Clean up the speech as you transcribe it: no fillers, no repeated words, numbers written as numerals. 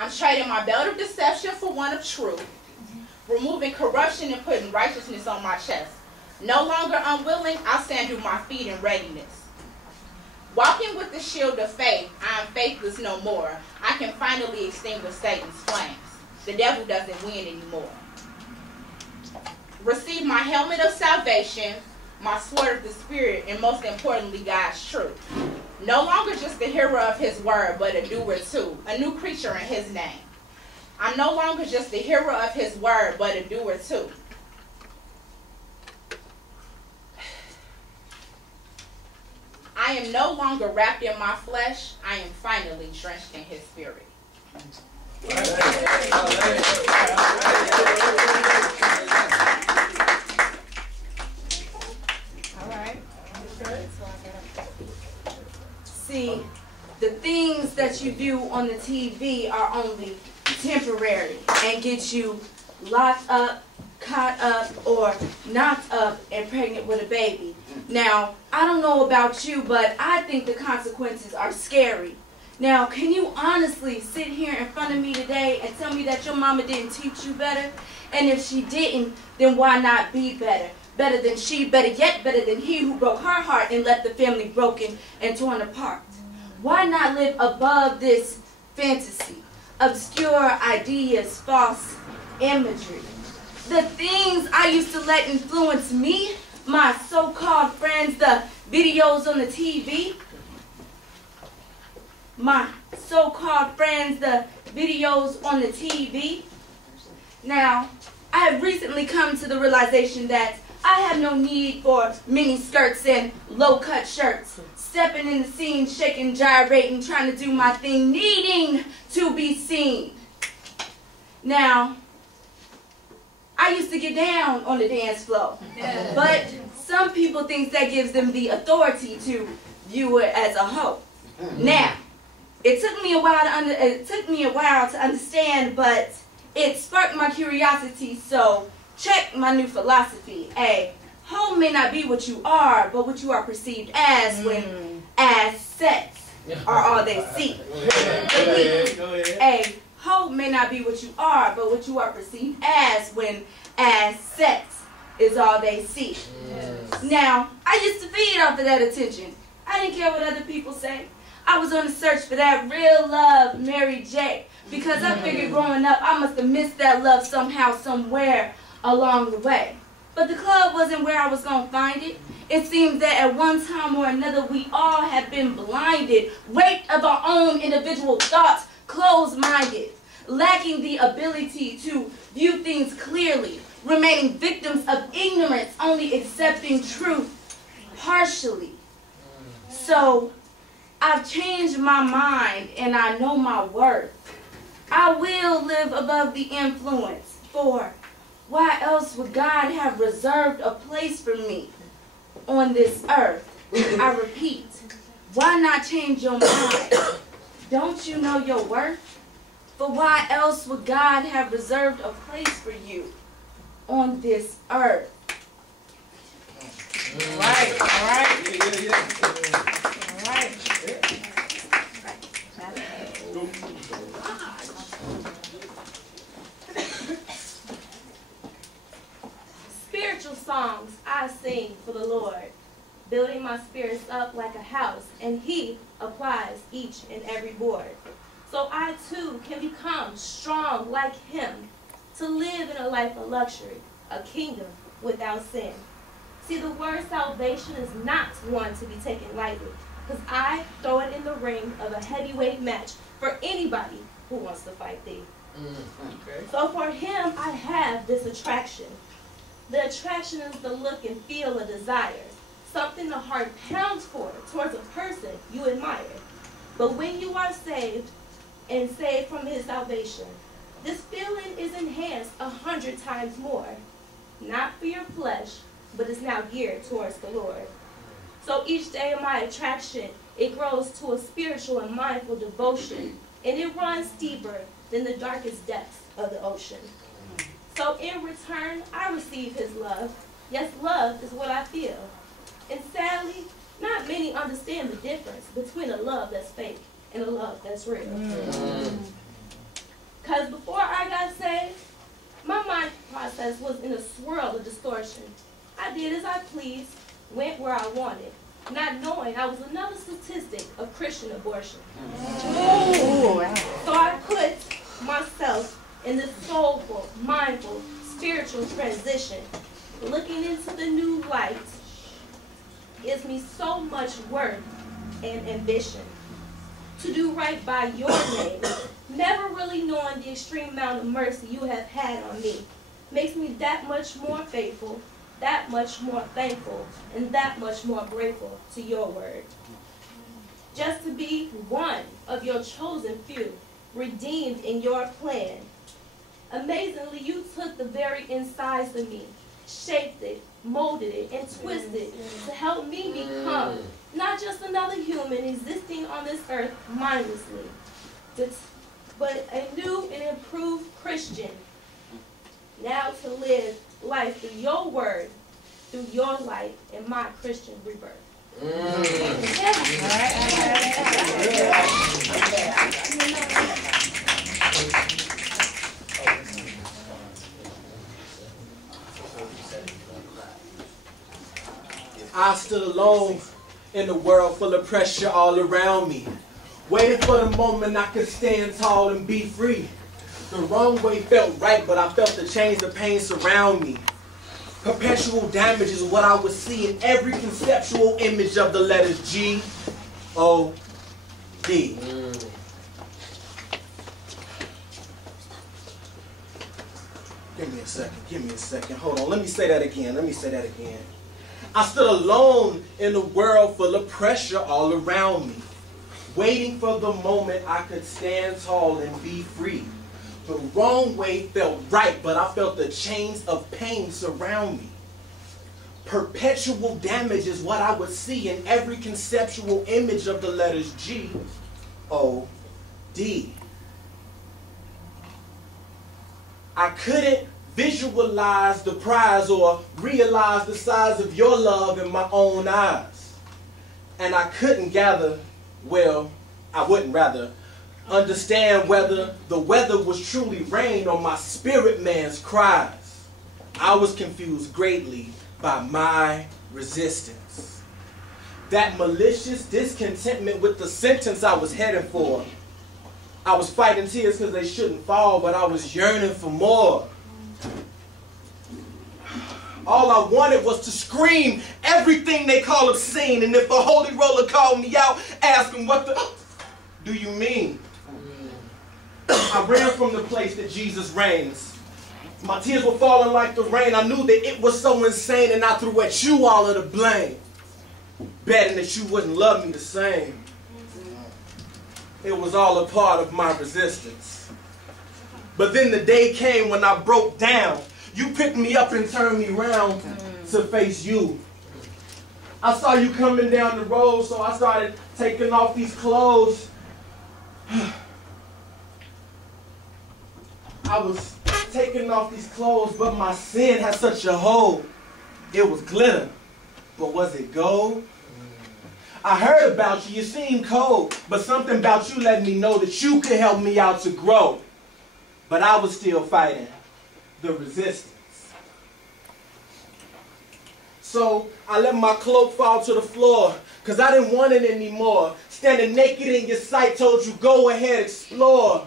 I'm trading my belt of deception for one of truth, removing corruption and putting righteousness on my chest. No longer unwilling, I'll stand with my feet in readiness. Walking with the shield of faith, I am faithless no more. I can finally extinguish Satan's flames. The devil doesn't win anymore. Receive my helmet of salvation, my sword of the Spirit, and most importantly, God's truth. No longer just a hearer of his word, but a doer too, a new creature in his name. I'm no longer just a hearer of his word, but a doer too. I am no longer wrapped in my flesh. I am finally drenched in his spirit. See, the things that you view on the TV are only temporary and get you locked up, caught up, or knocked up and pregnant with a baby. Now, I don't know about you, but I think the consequences are scary. Now, can you honestly sit here in front of me today and tell me that your mama didn't teach you better? And if she didn't, then why not be better? Better than she, better yet, better than he who broke her heart and left the family broken and torn apart. Why not live above this fantasy, obscure ideas, false imagery? The things I used to let influence me, my so-called friends, the videos on the TV, my so-called friends, the videos on the TV. Now, I have recently come to the realization that I have no need for mini skirts and low-cut shirts, stepping in the scene, shaking, gyrating, trying to do my thing, needing to be seen. Now, I used to get down on the dance floor, but some people think that gives them the authority to view it as a hoe. Now, it took me a while to understand, but it sparked my curiosity. So check my new philosophy. A hoe may not be what you are, but what you are perceived as when assets are all they see. A hoe may not be what you are, but what you are perceived as when assets is all they see. Now, I used to feed off of that attention. I didn't care what other people say. I was on the search for that real love, Mary J. Because I figured growing up, I must have missed that love somehow, somewhere along the way. But the club wasn't where I was going to find it. It seems that at one time or another, we all have been blinded, raped of our own individual thoughts, closed-minded, lacking the ability to view things clearly, remaining victims of ignorance, only accepting truth partially. So, I've changed my mind and I know my worth. I will live above the influence, for why else would God have reserved a place for me on this earth? I repeat, why not change your mind? Don't you know your worth? For why else would God have reserved a place for you on this earth? All right, all right. All right. Spiritual songs I sing for the Lord, building my spirits up like a house, and He applies each and every board. So I too can become strong like Him, to live in a life of luxury, a kingdom without sin. See, the word salvation is not one to be taken lightly, because I throw it in the ring of a heavyweight match for anybody who wants to fight thee. Okay. So for Him, I have this attraction. The attraction is the look and feel of desire, something the heart pounds for towards a person you admire. But when you are saved and saved from His salvation, this feeling is enhanced 100 times more. Not for your flesh, but is now geared towards the Lord. So each day of my attraction, it grows to a spiritual and mindful devotion, and it runs deeper than the darkest depths of the ocean. So in return, I receive His love. Yes, love is what I feel. And sadly, not many understand the difference between a love that's fake and a love that's real. Because before I got saved, my mind process was in a swirl of distortion. I did as I pleased, went where I wanted, not knowing I was another statistic of Christian abortion. So I put myself in this soulful, mindful, spiritual transition. Looking into the new light gives me so much worth and ambition to do right by your name. Never really knowing the extreme amount of mercy you have had on me makes me that much more faithful, that much more thankful, and that much more grateful to your word. Just to be one of your chosen few, redeemed in your plan. Amazingly, you took the very insides of me, shaped it, molded it, and twisted it to help me become not just another human existing on this earth mindlessly, but a new and improved Christian, now to live life through your word, through your life, and my Christian rebirth. I stood alone in a world full of pressure all around me, waiting for the moment I could stand tall and be free. The wrong way felt right, but I felt the change, the pain surround me. Perpetual damage is what I would see in every conceptual image of the letters G, O, D. Give me a second, hold on, let me say that again, I stood alone in a world full of pressure all around me, waiting for the moment I could stand tall and be free. The wrong way felt right, but I felt the chains of pain surround me. Perpetual damage is what I would see in every conceptual image of the letters G, O, D. I couldn't visualize the prize or realize the size of your love in my own eyes. And I couldn't understand whether the weather was truly rain or my spirit man's cries. I was confused greatly by my resistance. That malicious discontentment with the sentence I was heading for. I was fighting tears because they shouldn't fall, but I was yearning for more. All I wanted was to scream everything they call obscene, and if a holy roller called me out, asking what the do you mean? I ran from the place that Jesus reigns. My tears were falling like the rain. I knew that it was so insane, and I threw at you all of the blame, betting that you wouldn't love me the same. It was all a part of my resistance. But then the day came when I broke down. You picked me up and turned me around to face you. I saw you coming down the road, so I started taking off these clothes. I was taking off these clothes, but my sin had such a hold. It was glitter, but was it gold? I heard about you, you seemed cold, but something about you let me know that you could help me out to grow. But I was still fighting the resistance. So I let my cloak fall to the floor, because I didn't want it anymore. Standing naked in your sight, told you go ahead, explore.